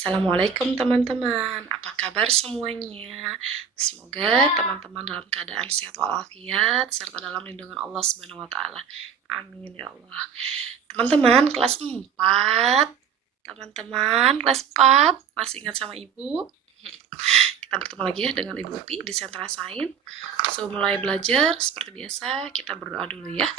Assalamualaikum teman-teman, apa kabar semuanya? Semoga teman-teman dalam keadaan sehat walafiat serta dalam lindungan Allah Subhanahu wa taala. Amin ya Allah. Teman-teman kelas 4, teman-teman kelas 4 masih ingat sama Ibu? Kita bertemu lagi ya dengan Ibu Upi di Sentra Sains. Sebelum mulai belajar, seperti biasa kita berdoa dulu ya.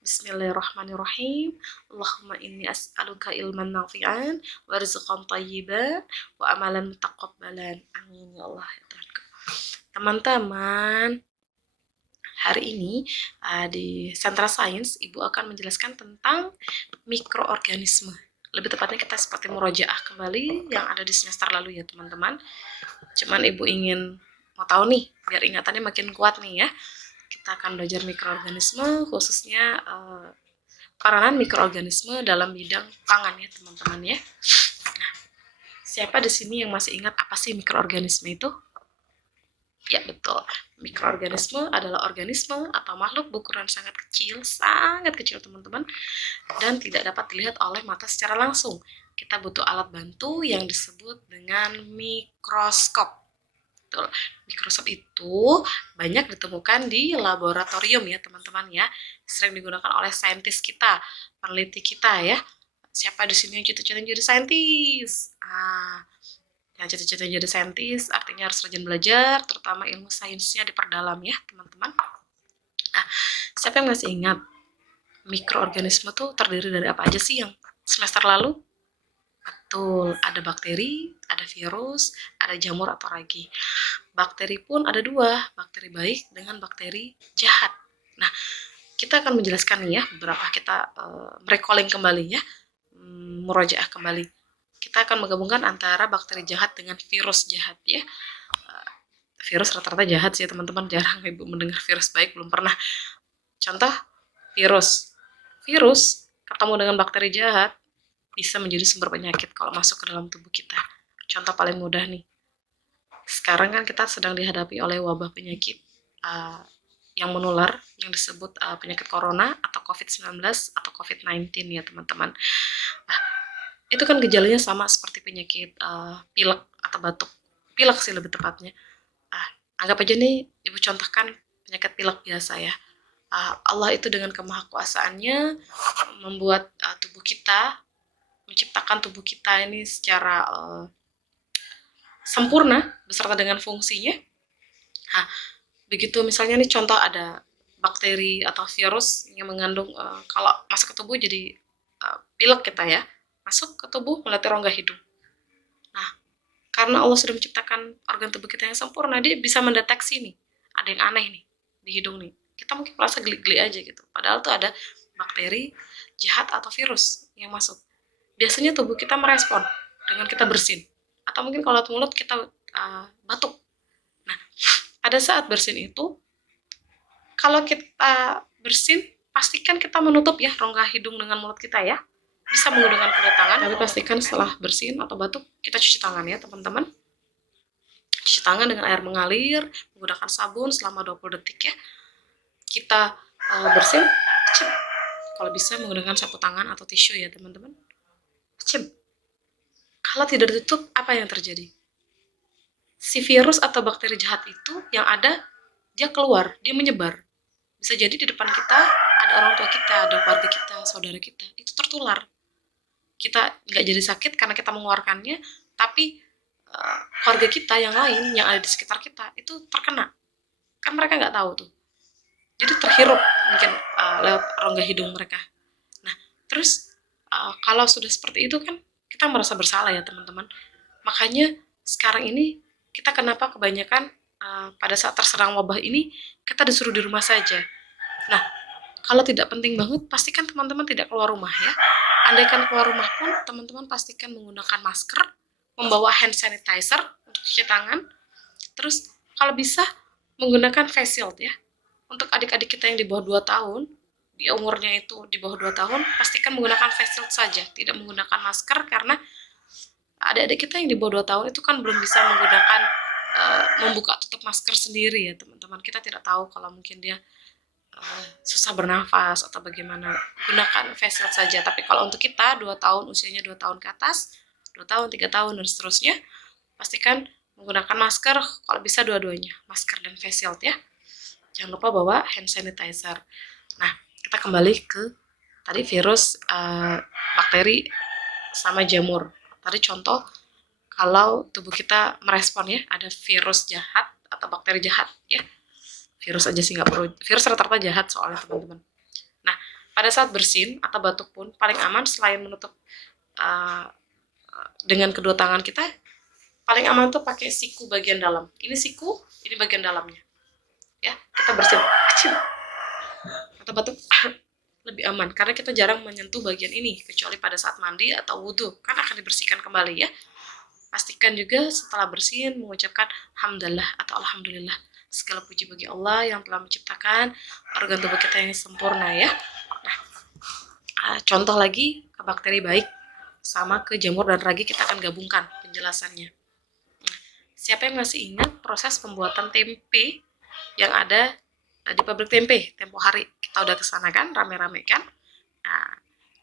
Bismillahirrahmanirrahim. Allahumma inni as'aluka ilman nafi'an wa rizqan thayyiban wa amalan mutaqabbalan. Amin ya Allah ya Tuhanku. Teman-teman, hari ini di Sentra Sains Ibu akan menjelaskan tentang mikroorganisme. Lebih tepatnya kita seperti murojaah kembali yang ada di semester lalu ya teman-teman. Cuman Ibu ingin mau tahu nih, biar ingatannya makin kuat nih ya. Kita akan belajar mikroorganisme, khususnya peranan mikroorganisme dalam bidang pangan ya teman-teman ya. Nah, siapa di sini yang masih ingat apa sih mikroorganisme itu? Ya betul, mikroorganisme adalah organisme atau makhluk berukuran sangat kecil teman-teman, dan tidak dapat dilihat oleh mata secara langsung. Kita butuh alat bantu yang disebut dengan mikroskop. Betul. Mikroskop itu banyak ditemukan di laboratorium ya teman-teman ya. Sering digunakan oleh saintis kita, peneliti kita ya. Siapa di sini yang cita-cita jadi saintis? Yang cita-cita jadi saintis artinya harus rajin belajar, terutama ilmu sainsnya diperdalam ya teman-teman. Nah, siapa yang masih ingat mikroorganisme tuh terdiri dari apa aja sih yang semester lalu? Betul, ada bakteri, ada virus, ada jamur atau ragi. Bakteri pun ada dua, bakteri baik dengan bakteri jahat. Nah, kita akan menjelaskan nih ya, beberapa kita recalling kembali ya, murojaah kembali. Kita akan menggabungkan antara bakteri jahat dengan virus jahat ya. Virus rata-rata jahat sih teman-teman, jarang Ibu mendengar virus baik, belum pernah. Contoh, virus. Virus ketemu dengan bakteri jahat, bisa menjadi sumber penyakit kalau masuk ke dalam tubuh kita. Contoh paling mudah nih, sekarang kan kita sedang dihadapi oleh wabah penyakit yang menular yang disebut penyakit corona atau COVID-19 atau COVID-19 ya teman-teman. Nah, itu kan gejalanya sama seperti penyakit pilek atau batuk. Pilek sih lebih tepatnya. Anggap aja nih Ibu contohkan penyakit pilek biasa ya. Allah itu dengan kemahakuasaannya membuat tubuh kita, menciptakan tubuh kita ini secara sempurna beserta dengan fungsinya. Nah, begitu misalnya nih contoh ada bakteri atau virus yang mengandung kalau masuk ke tubuh jadi pilek kita ya, masuk ke tubuh melalui rongga hidung. Nah, karena Allah sudah menciptakan organ tubuh kita yang sempurna, dia bisa mendeteksi nih ada yang aneh nih di hidung nih. Kita mungkin merasa geli-geli aja gitu, padahal tuh ada bakteri jahat atau virus yang masuk. Biasanya tubuh kita merespon dengan kita bersin, atau mungkin kalau mulut kita batuk. Nah, pada saat bersin itu, kalau kita bersin, pastikan kita menutup ya rongga hidung dengan mulut kita ya. Bisa menggunakan kedua tangan, tapi pastikan setelah bersin atau batuk, kita cuci tangan ya teman-teman. Cuci tangan dengan air mengalir, menggunakan sabun selama 20 detik ya. Kita bersin, cep. Kalau bisa menggunakan sapu tangan atau tisu ya teman-teman. Cep. Kalau tidak ditutup, apa yang terjadi? Si virus atau bakteri jahat itu yang ada, dia keluar, dia menyebar. Bisa jadi di depan kita ada orang tua kita, ada keluarga kita, saudara kita, itu tertular. Kita nggak jadi sakit karena kita mengeluarkannya, tapi keluarga kita yang lain yang ada di sekitar kita itu terkena. Kan mereka nggak tahu tuh. Jadi terhirup mungkin lewat rongga hidung mereka. Nah, terus kalau sudah seperti itu kan kita merasa bersalah ya teman-teman. Makanya sekarang ini kita kenapa kebanyakan pada saat terserang wabah ini kita disuruh di rumah saja. Nah, kalau tidak penting banget, pastikan teman-teman tidak keluar rumah ya. Andaikan keluar rumah pun, teman-teman pastikan menggunakan masker, membawa hand sanitizer untuk cuci tangan, terus kalau bisa menggunakan face shield ya. Untuk adik-adik kita yang di bawah 2 tahun, di umurnya itu di bawah 2 tahun, pastikan menggunakan face shield saja, tidak menggunakan masker, karena adik-adik kita yang di bawah 2 tahun itu kan belum bisa menggunakan membuka tutup masker sendiri ya teman-teman. Kita tidak tahu kalau mungkin dia susah bernafas atau bagaimana, gunakan face shield saja. Tapi kalau untuk kita 2 tahun, usianya 2 tahun ke atas, 2 tahun, 3 tahun, dan seterusnya. Pastikan menggunakan masker, kalau bisa dua-duanya, masker dan face shield ya. Jangan lupa bawa hand sanitizer. Nah, kita kembali ke tadi virus, bakteri, sama jamur. Tadi contoh kalau tubuh kita merespon ya, ada virus jahat atau bakteri jahat ya. Virus aja sih nggak perlu, virus rata-rata jahat soalnya teman-teman. Nah, pada saat bersin atau batuk pun paling aman selain menutup dengan kedua tangan kita, paling aman tuh pakai siku bagian dalam. Ini siku, ini bagian dalamnya. Ya, kita bersin atau batuk lebih aman karena kita jarang menyentuh bagian ini kecuali pada saat mandi atau wudhu, kan akan dibersihkan kembali ya. Pastikan juga setelah bersin mengucapkan hamdalah atau alhamdulillah, segala puji bagi Allah yang telah menciptakan organ tubuh kita yang sempurna ya. Nah, contoh lagi ke bakteri baik sama ke jamur dan ragi kita akan gabungkan penjelasannya. Nah, siapa yang masih ingat proses pembuatan tempe yang ada di pabrik tempe tempo hari? Kita udah kesana kan, rame-rame kan? Nah,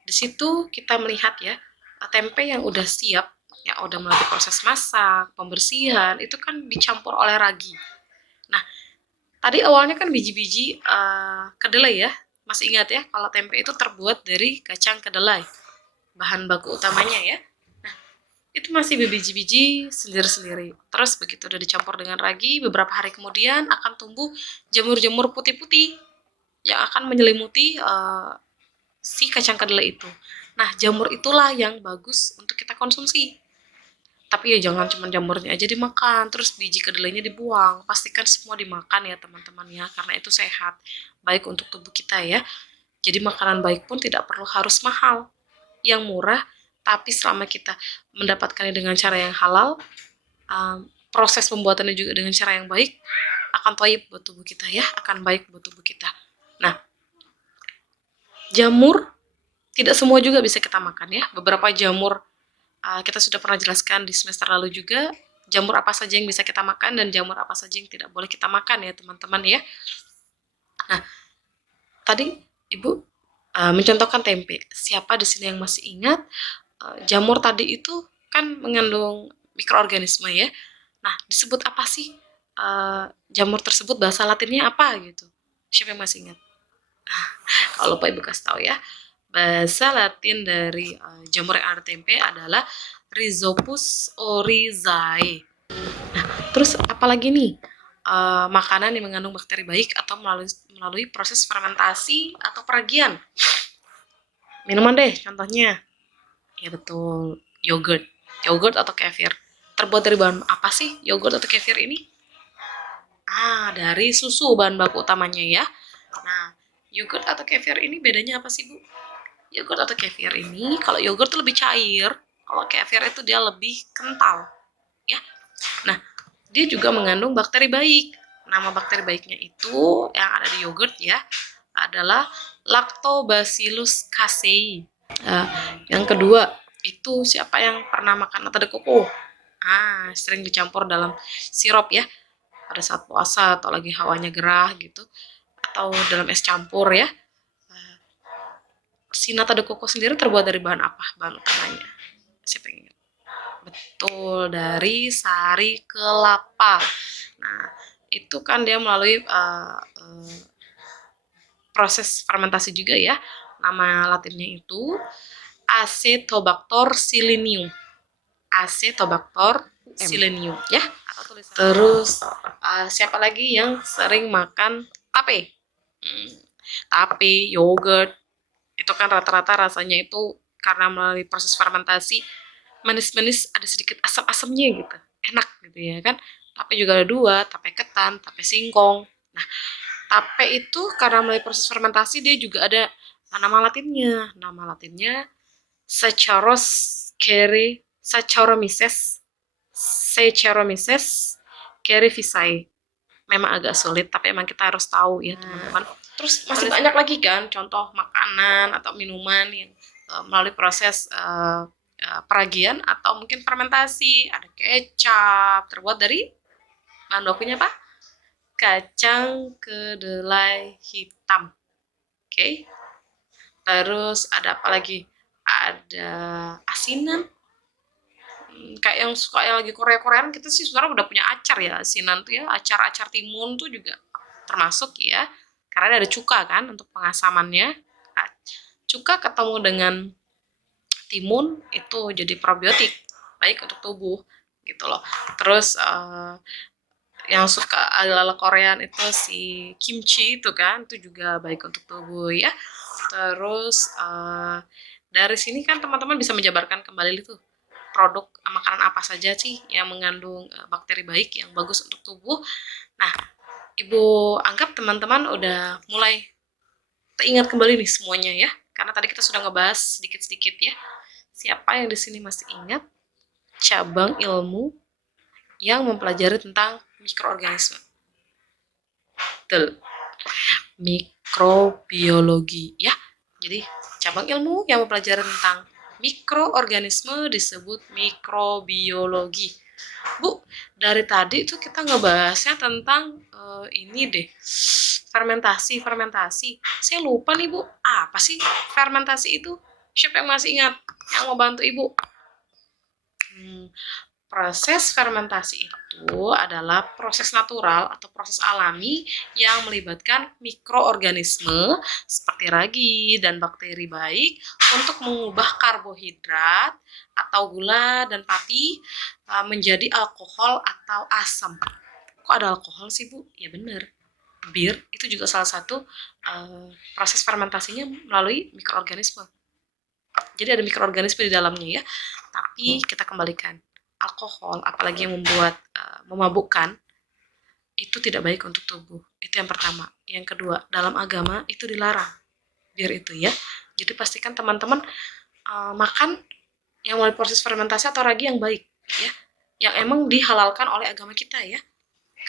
di situ kita melihat ya, tempe yang udah siap, yang udah melalui proses masak, pembersihan, itu kan dicampur oleh ragi. Nah, tadi awalnya kan biji-biji kedelai ya, masih ingat ya kalau tempe itu terbuat dari kacang kedelai, bahan baku utamanya ya. Nah, itu masih berbiji-biji sendiri-sendiri. Terus begitu udah dicampur dengan ragi, beberapa hari kemudian akan tumbuh jamur-jamur putih-putih yang akan menyelimuti si kacang kedelai itu. Nah, jamur itulah yang bagus untuk kita konsumsi. Tapi ya jangan cuma jamurnya aja dimakan, terus biji kedelainya dibuang. Pastikan semua dimakan ya teman-teman ya, karena itu sehat, baik untuk tubuh kita ya. Jadi makanan baik pun tidak perlu harus mahal, yang murah, tapi selama kita mendapatkannya dengan cara yang halal, proses pembuatannya juga dengan cara yang baik, akan thayyib buat tubuh kita ya, akan baik buat tubuh kita. Nah, jamur tidak semua juga bisa kita makan ya. Beberapa jamur kita sudah pernah jelaskan di semester lalu juga, jamur apa saja yang bisa kita makan dan jamur apa saja yang tidak boleh kita makan ya teman-teman ya. Nah, tadi Ibu mencontohkan tempe. Siapa di sini yang masih ingat jamur tadi itu kan mengandung mikroorganisme ya. Nah, disebut apa sih jamur tersebut, bahasa latinnya apa gitu? Siapa yang masih ingat? Kalau lupa Ibu kasih tahu ya. Bahasa Latin dari jamur yang ada tempe adalah Rhizopus oryzae. Nah, terus apalagi nih makanan yang mengandung bakteri baik atau melalui proses fermentasi atau peragian? Minuman deh contohnya. Ya betul, yogurt. Yogurt atau kefir. Terbuat dari bahan apa sih yogurt atau kefir ini? Dari susu bahan baku utamanya ya. Nah, yogurt atau kefir ini bedanya apa sih Bu? Yogurt atau kefir ini, kalau yogurt itu lebih cair, kalau kefir itu dia lebih kental, ya. Nah, dia juga mengandung bakteri baik. Nama bakteri baiknya itu yang ada di yogurt ya adalah Lactobacillus casei. Yang kedua itu siapa yang pernah makan nata de coco? Sering dicampur dalam sirup ya pada saat puasa atau lagi hawanya gerah gitu, atau dalam es campur ya. Si nata de coco sendiri terbuat dari bahan apa? Bahan utamanya. Siapa yang ingat? Betul, dari sari kelapa. Nah, itu kan dia melalui proses fermentasi juga ya. Nama latinnya itu Acetobacter silenium. Acetobacter silenium ya. Terus siapa lagi yang sering makan tape? Tape, yogurt, itu kan rata-rata rasanya itu karena melalui proses fermentasi manis-manis, ada sedikit asam-asamnya gitu, enak gitu ya kan. Tape juga ada dua, tape ketan, tape singkong. Nah, tape itu karena melalui proses fermentasi dia juga ada nama latinnya. Nama latinnya Saccharomyces cerevisiae. Memang agak sulit, tapi emang kita harus tahu ya teman-teman. Terus masih banyak lagi kan contoh makanan atau minuman yang melalui proses peragian atau mungkin fermentasi. Ada kecap terbuat dari bahan bakunya apa? Kacang kedelai hitam. Oke. Terus ada apa lagi? Ada asinan. kayak yang suka yang lagi Korea-Koreaan, kita sih sebenarnya udah punya acar ya, asinan tuh ya, acar-acar timun tuh juga termasuk ya, karena ada cuka kan untuk pengasamannya. Nah, cuka ketemu dengan timun itu jadi probiotik, baik untuk tubuh gitu loh. Terus yang suka ala-ala Korean itu si kimchi itu kan, itu juga baik untuk tubuh ya. Terus dari sini kan teman-teman bisa menjabarkan kembali itu produk makanan apa saja sih yang mengandung bakteri baik yang bagus untuk tubuh. Nah, Ibu anggap teman-teman udah mulai teringat kembali nih semuanya ya. Karena tadi kita sudah ngebahas sedikit-sedikit ya. Siapa yang di sini masih ingat cabang ilmu yang mempelajari tentang mikroorganisme? Betul. Mikrobiologi ya. Jadi cabang ilmu yang mempelajari tentang mikroorganisme disebut mikrobiologi. Bu, dari tadi tuh kita ngebahasnya tentang ini deh, fermentasi. Saya lupa nih Bu, apa sih fermentasi itu? Siapa yang masih ingat? Yang mau bantu Ibu? Proses fermentasi itu adalah proses natural atau proses alami yang melibatkan mikroorganisme seperti ragi dan bakteri baik untuk mengubah karbohidrat atau gula dan pati menjadi alkohol atau asam. Kok ada alkohol sih Bu? Ya benar. Bir itu juga salah satu proses fermentasinya melalui mikroorganisme. Jadi ada mikroorganisme di dalamnya ya. Tapi kita kembalikan. Alkohol, apalagi yang membuat memabukkan, itu tidak baik untuk tubuh. Itu yang pertama. Yang kedua, dalam agama itu dilarang bir itu ya. Jadi pastikan teman-teman makan yang melalui proses fermentasi atau ragi yang baik ya, yang emang dihalalkan oleh agama kita ya.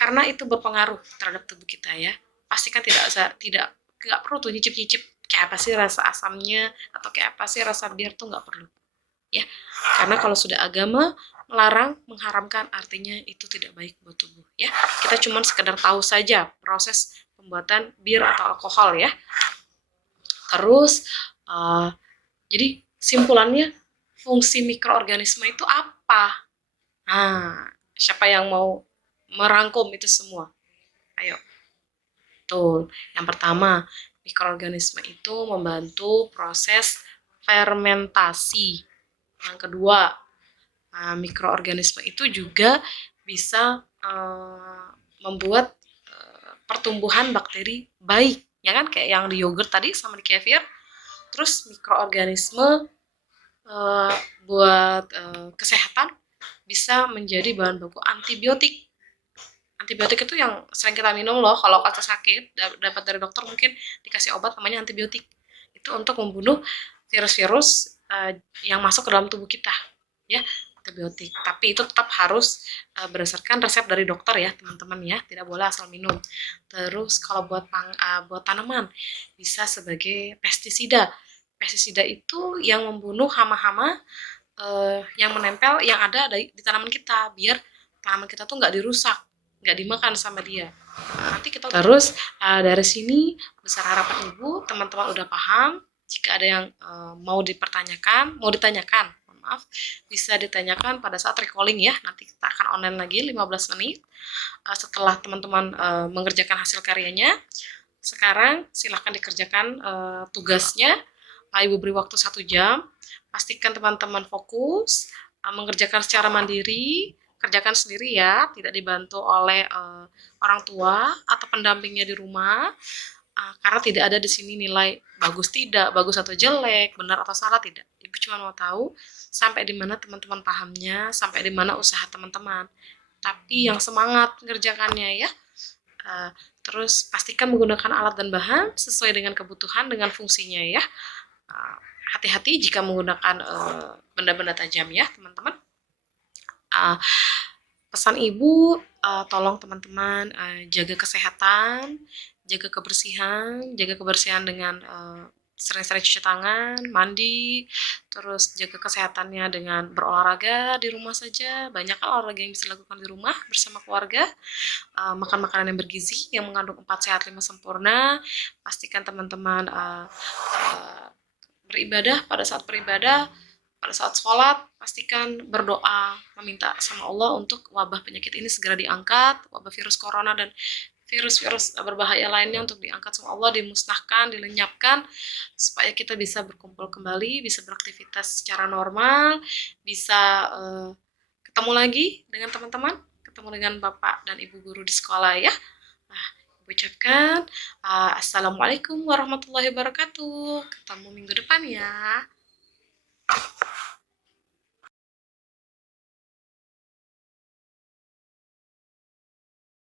Karena itu berpengaruh terhadap tubuh kita ya. Pastikan nggak perlu tuh nyicip-nyicip kayak apa sih rasa asamnya atau kayak apa sih rasa bir tuh nggak perlu ya. Karena kalau sudah agama melarang, mengharamkan, artinya itu tidak baik buat tubuh ya. Kita cuma sekedar tahu saja proses pembuatan bir atau alkohol ya. Terus jadi simpulannya, fungsi mikroorganisme itu apa? Nah, siapa yang mau merangkum itu semua? Ayo. Tuh, yang pertama, mikroorganisme itu membantu proses fermentasi. Yang kedua, mikroorganisme itu juga bisa membuat pertumbuhan bakteri baik, ya kan? Kayak yang di yogurt tadi sama di kefir. Terus mikroorganisme buat kesehatan bisa menjadi bahan baku antibiotik. Antibiotik itu yang sering kita minum loh kalau kata sakit, dapat dari dokter mungkin dikasih obat namanya antibiotik. Itu untuk membunuh virus-virus yang masuk ke dalam tubuh kita, ya. Antibiotik, tapi itu tetap harus berdasarkan resep dari dokter ya teman-teman ya, tidak boleh asal minum. Terus kalau buat tanaman bisa sebagai pestisida. Pestisida itu yang membunuh hama-hama yang menempel yang ada di tanaman kita, biar tanaman kita tuh nggak dirusak, nggak dimakan sama dia. Nanti kita terus dari sini besar harapan Ibu teman-teman udah paham. Jika ada yang mau ditanyakan, bisa ditanyakan pada saat recalling ya. Nanti kita akan online lagi 15 menit setelah teman-teman mengerjakan hasil karyanya. Sekarang silahkan dikerjakan tugasnya. Ibu beri waktu 1 jam. Pastikan teman-teman fokus, mengerjakan secara mandiri, kerjakan sendiri ya, tidak dibantu oleh orang tua atau pendampingnya di rumah. Karena tidak ada di sini nilai bagus tidak, bagus atau jelek, benar atau salah, tidak. Ibu cuma mau tahu sampai di mana teman-teman pahamnya, sampai di mana usaha teman-teman. Tapi yang semangat mengerjakannya ya. Terus pastikan menggunakan alat dan bahan sesuai dengan kebutuhan, dengan fungsinya ya. Hati-hati jika menggunakan benda-benda tajam ya teman-teman. Pesan Ibu, tolong teman-teman jaga kesehatan, jaga kebersihan dengan sering-sering cuci tangan, mandi, terus jaga kesehatannya dengan berolahraga di rumah saja. Banyak kan olahraga yang bisa dilakukan di rumah bersama keluarga. Makan makanan yang bergizi, yang mengandung 4 sehat 5 sempurna. Pastikan teman-teman beribadah pada saat beribadah, pada saat sholat pastikan berdoa meminta sama Allah untuk wabah penyakit ini segera diangkat, wabah virus corona dan virus-virus berbahaya lainnya untuk diangkat sama Allah, dimusnahkan, dilenyapkan, supaya kita bisa berkumpul kembali, bisa beraktivitas secara normal, bisa ketemu lagi dengan teman-teman, ketemu dengan Bapak dan Ibu guru di sekolah ya. Nah, Ibu ucapkan Assalamualaikum warahmatullahi wabarakatuh. Ketemu minggu depan ya.